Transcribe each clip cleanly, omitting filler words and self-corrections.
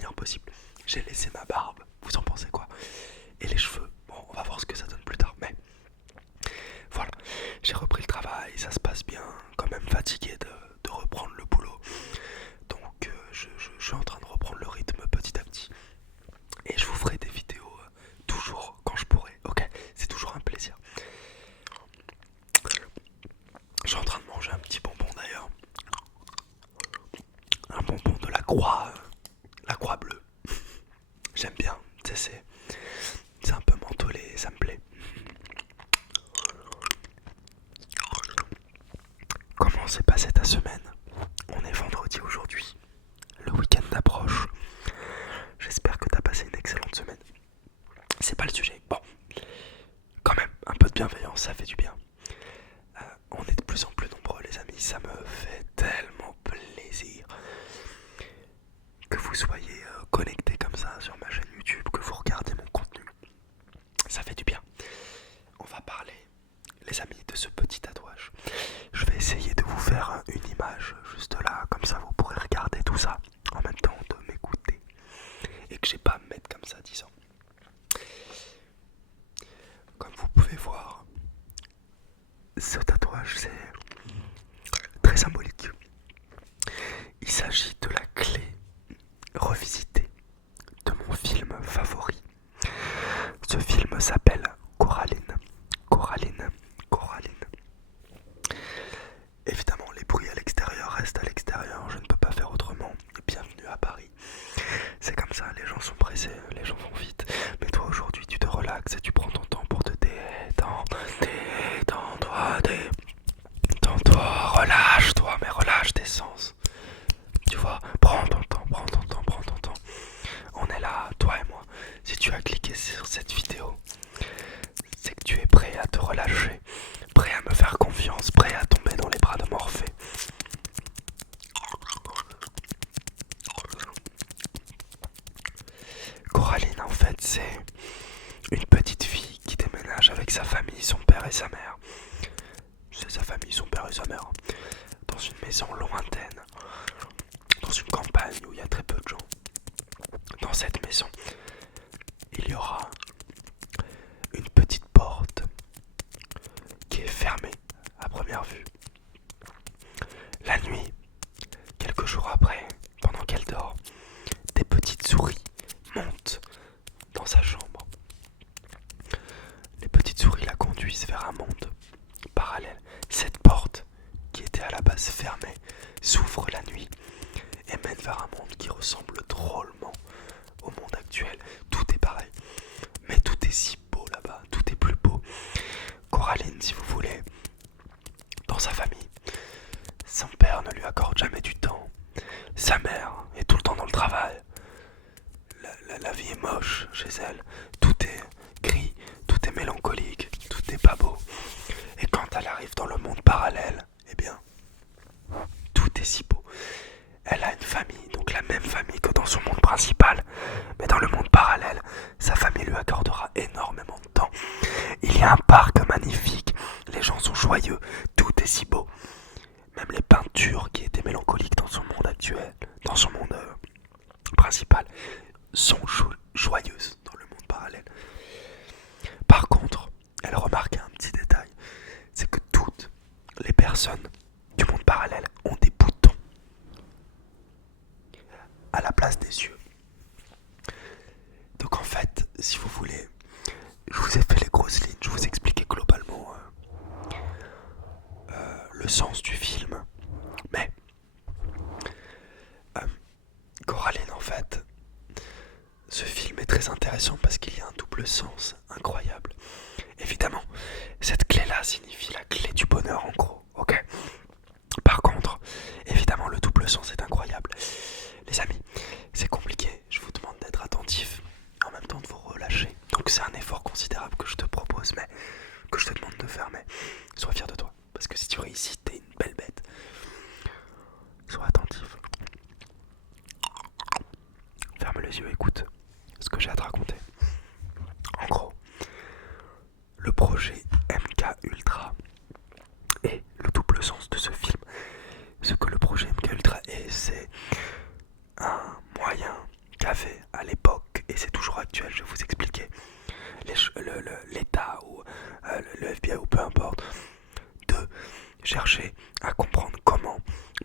manière possible. J'ai laissé ma barbe, vous en pensez quoi? Et les cheveux, bon, on va voir ce que ça donne plus tard, mais voilà, j'ai repris le travail, ça se passe bien, quand même fatigué de reprendre le boulot. Donc je suis en train de reprendre le rythme petit à petit. Et je vous ferai des vidéos toujours quand je pourrai, ok? C'est toujours un plaisir. Je suis en train de manger un petit bonbon d'ailleurs. Un bonbon de la croix bleue. J'aime bien, tu sais, c'est un peu mentholé, ça me plaît. Comment s'est passée ta semaine? On est vendredi aujourd'hui. Le week-end approche. J'espère que t'as passé une excellente semaine. C'est pas le sujet. Bon, quand même, un peu de bienveillance, ça fait du bien. On est de plus en plus nombreux les amis, ça me fait tellement plaisir que vous soyez connectés comme ça sur ma chaîne YouTube, que vous regardez mon contenu. Ça fait du bien. On va parler, les amis, de ce petit tatouage. Je vais essayer de vous faire une image juste là, comme ça vous pourrez regarder tout ça en même temps de m'écouter. Et que j'ai pas à me mettre comme ça, disons. Comme vous pouvez voir, ce tatouage c'est très symbolique. Il s'agit de la clé revisitée de mon film favori. Ce film s'appelle Coraline. Coraline, Coraline. Évidemment, les bruits à l'extérieur restent à l'extérieur, je ne peux pas faire autrement. Bienvenue à Paris. C'est comme ça, les gens sont pressés, les gens vont vite. Mais toi aujourd'hui, tu te relaxes et tu prends ton temps pour te détendre. Détends-toi, relâche-toi, mais relâche tes sens. Tu vois, prends ton temps, prends ton temps, prends ton temps. On est là, toi et moi. Si tu as cliqué sur cette vidéo, c'est que tu es prêt à te relâcher, prêt à me faire confiance, prêt à tomber dans les bras de Morphée. Coraline, en fait, c'est une petite fille qui déménage avec sa famille, son père et sa mère. C'est sa famille, son père et sa mère. Dans une maison lointaine, dans une campagne où il y a très peu de gens. Dans cette maison, il y aura une petite porte qui est fermée à première vue. La nuit, quelques jours après, pendant qu'elle dort, des petites souris montent dans sa chambre. Les petites souris la conduisent vers un monde parallèle. Cette porte, qui était à la base fermée, s'ouvre la nuit et mène vers un monde qui ressemble drôlement au monde actuel. Tout est pareil, mais tout est si beau là-bas, tout est plus beau. Coraline, si vous voulez, dans sa famille, son père ne lui accorde jamais du temps. Sa mère est tout le temps dans le travail. La vie est moche chez elle. Tout est gris, tout est mélancolique, tout est pas beau. Et quand elle arrive dans le monde parallèle, eh bien, tout est si beau. Elle a une famille, donc la même famille que dans son monde principal. Mais dans le monde parallèle, sa famille lui accordera énormément de temps. Il y a un parc magnifique, les gens sont joyeux, tout est si beau. Même les peintures qui étaient mélancoliques dans son monde actuel, dans son monde principal, sont joyeuses dans le monde parallèle. Par contre, elle remarque un petit détail, c'est que toutes les personnes du monde parallèle ont des boutons à la place des yeux. Donc en fait, si vous voulez, je vous ai fait les grosses lignes, je vous ai expliqué globalement le sens du film. Mais Coraline, en fait, ce film est très intéressant parce qu'il y a un double sens incroyable. Évidemment, cette clé-là signifie la clé du bonheur en gros, ok? Par contre, évidemment, le double sens est incroyable. Les amis, c'est compliqué, je vous demande d'être attentif, en même temps de vous relâcher. Donc c'est un effort considérable que je te propose, mais que je te demande de faire, mais sois fier de toi. Parce que si tu réussis, t'es une belle bête. Sois attentif. Ferme les yeux, écoute ce que j'ai à te raconter. En gros, le projet MK Ultra et le double sens de ce film. Ce que le projet MK Ultra est, c'est un moyen qu'a et c'est toujours actuel, je vais vous expliquer, l'État ou le FBI ou peu importe, de chercher à comprendre comment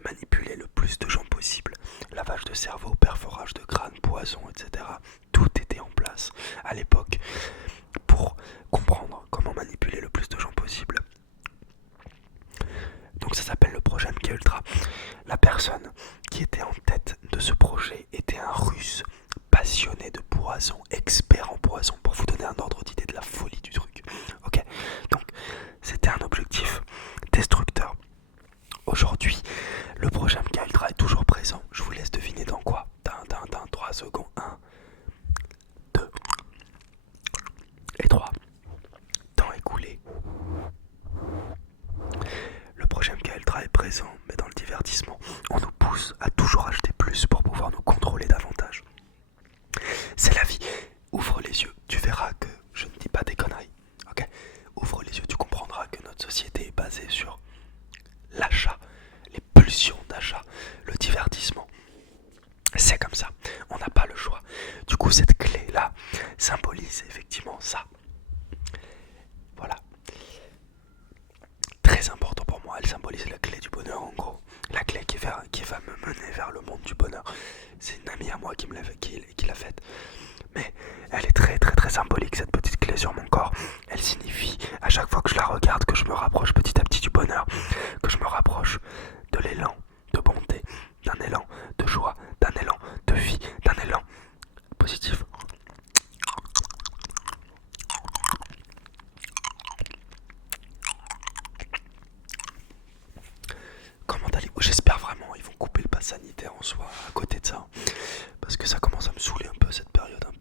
manipuler le plus de gens possible. Lavage de cerveau, perforage de crâne, poison, etc. Tout était en place à l'époque pour comprendre comment manipuler le plus de gens possible. Donc ça s'appelle le projet MK Ultra. La personne qui était en tête de ce projet était un Russe passionné de poison, expert en poison, pour vous donner un ordre d'idée de la folie du truc. Ok, donc c'était un objectif destructeur. Aujourd'hui, le projet MK Ultra est toujours présent. Je vous laisse deviner dans quoi. 3 secondes. 1, 2 et 3. Temps écoulé. Le projet MK Ultra est présent, mais dans le divertissement. On nous pousse à toujours acheter plus pour pouvoir nous contrôler davantage. C'est la vie. Ouvre les yeux, tu verras que je ne dis pas des conneries. Ok ? Ouvre les yeux, tu comprendras que notre société est basée sur l'achat, les pulsions d'achat, le divertissement. C'est comme ça, on n'a pas le choix. Du coup, cette clé-là symbolise effectivement ça. Voilà. Très important pour moi, elle symbolise la clé du bonheur en gros. La clé qui va me mener vers le monde du bonheur. C'est une amie à moi qui l'a faite. Mais elle est très très très symbolique, cette petite clé sur mon corps. Elle signifie à chaque fois que je la regarde que je me rapproche petit à petit du bonheur, que je me rapproche de l'élan de bonté, d'un élan de joie, d'un élan de vie, d'un élan positif. Comment allez-vous ? J'espère vraiment ils vont couper le pass sanitaire en soi à côté de ça, parce que ça commence à me saouler un peu cette période un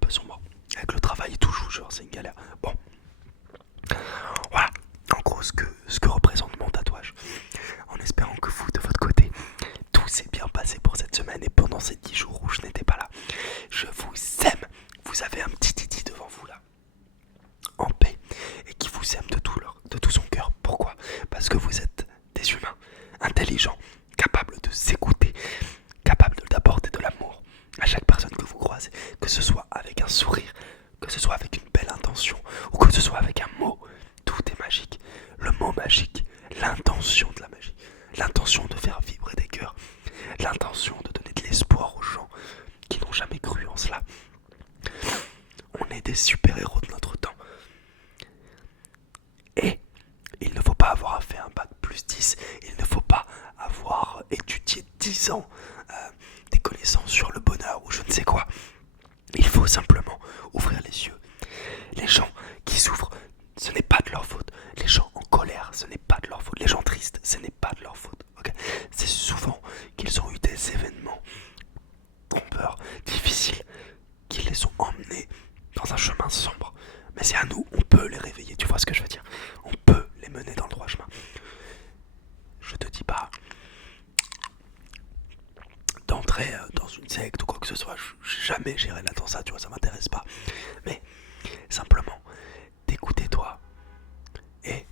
peu sombre. Avec le travail et tout, je vous jure, c'est une galère. Bon, voilà, en gros ce que représente mon tatouage. En espérant que vous, de votre côté, tout s'est bien passé pour cette semaine et pendant ces 10 jours où je n'étais pas là. Je vous aime. Vous avez un petit Titi devant vous là, en paix, et qui vous aime de tout son cœur. Pourquoi ? Parce que vous êtes des humains intelligents, capables de s'écouter, capables d'apporter de l'amour à chaque personne que vous croisez, que ce soit avec un sourire, que ce soit avec une belle intention, ou que ce soit avec un mot. Tout est magique. Le mot magique, l'intention de la magie, l'intention de faire vibrer des cœurs, l'intention de donner de l'espoir aux gens qui n'ont jamais cru en cela. On est des super-héros de notre temps. Et il ne faut pas avoir fait un bac plus 10, il ne faut pas avoir étudié 10 ans des connaissances sur le bonheur ou je ne sais quoi. Il faut simplement ouvrir les yeux. Les gens qui souffrent, ce n'est pas de leur faute. Les gens en colère, ce n'est pas de leur faute. Les gens tristes, ce n'est pas de leur faute. Okay, c'est souvent qu'ils ont eu des événements trompeurs, difficiles, qui les ont emmenés dans un chemin sombre. Mais c'est à nous, on peut les réveiller, tu vois ce que je veux dire ? On peut les mener dans le droit chemin. Je te dis pas d'entrer dans une secte ou quoi que ce soit, jamais j'irai là dans ça, tu vois, ça m'intéresse pas. Mais simplement, t'écouter toi et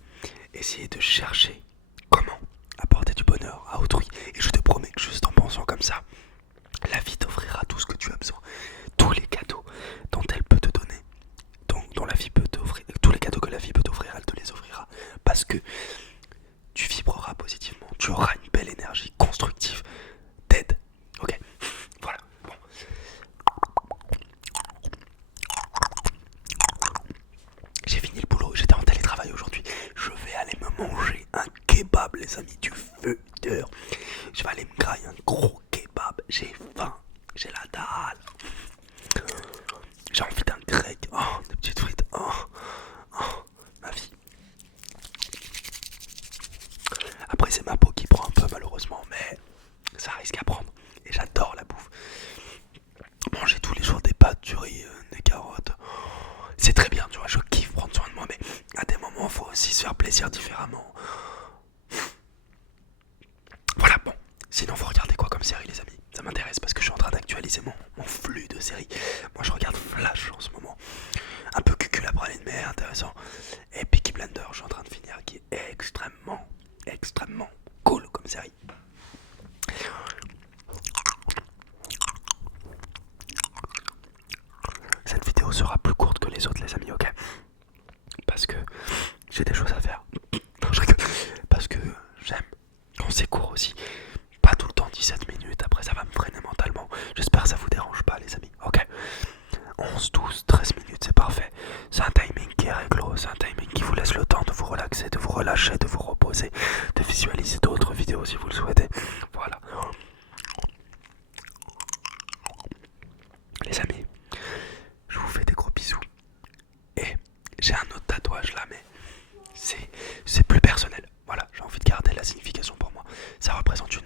essayer de chercher comment apporter du bonheur à autrui. Et je te promets que juste en pensant comme ça, la vie t'offrira tout ce que tu as besoin. Tous les cadeaux dont elle peut te donner, dont la vie peut t'offrir, tous les cadeaux que la vie peut t'offrir, elle te les offrira. Parce que tu vibreras positivement, tu auras une belle énergie constructive d'aide. Ok, voilà, bon. J'ai fini le boulot, j'étais en télétravail aujourd'hui. Je vais aller me manger un kebab, les amis, du feu d'heure. Je vais aller me grailler un gros kebab. J'ai faim, j'ai la dalle. J'ai envie d'un grec, des petites frites, ma vie. Après c'est ma peau qui prend un peu malheureusement, mais ça risque à prendre. Et j'adore la bouffe. Manger tous les jours des pâtes, du riz, des carottes, c'est très bien, tu vois, je kiffe prendre soin de moi, mais à des moments, il faut aussi se faire plaisir différemment. Voilà, bon. Sinon, vous regardez quoi comme série, les amis ? Ça m'intéresse parce que je suis en train d'actualiser mon flux de séries. Moi, je regarde Flash en ce moment. Un peu cuculapraline, mais intéressant. Et Peaky Blinders, je suis en train de finir, qui est extrêmement cool comme série. j'ai des choses à faire. Non, je rigole. Parce que j'aime quand c'est court aussi. Pas tout le temps 17 minutes, après ça va me freiner mentalement. J'espère que ça vous dérange pas les amis, ok. 11, 12, 13 minutes, c'est parfait. C'est un timing qui est réglo, c'est un timing qui vous laisse le temps de vous relaxer, de vous relâcher, de vous reposer, de visualiser d'autres vidéos si vous le souhaitez. Voilà. Les amis, je vous fais des gros bisous. Et j'ai un autre tatouage là, mais c'est plus personnel. Voilà, j'ai envie de garder la signification pour moi. Ça représente une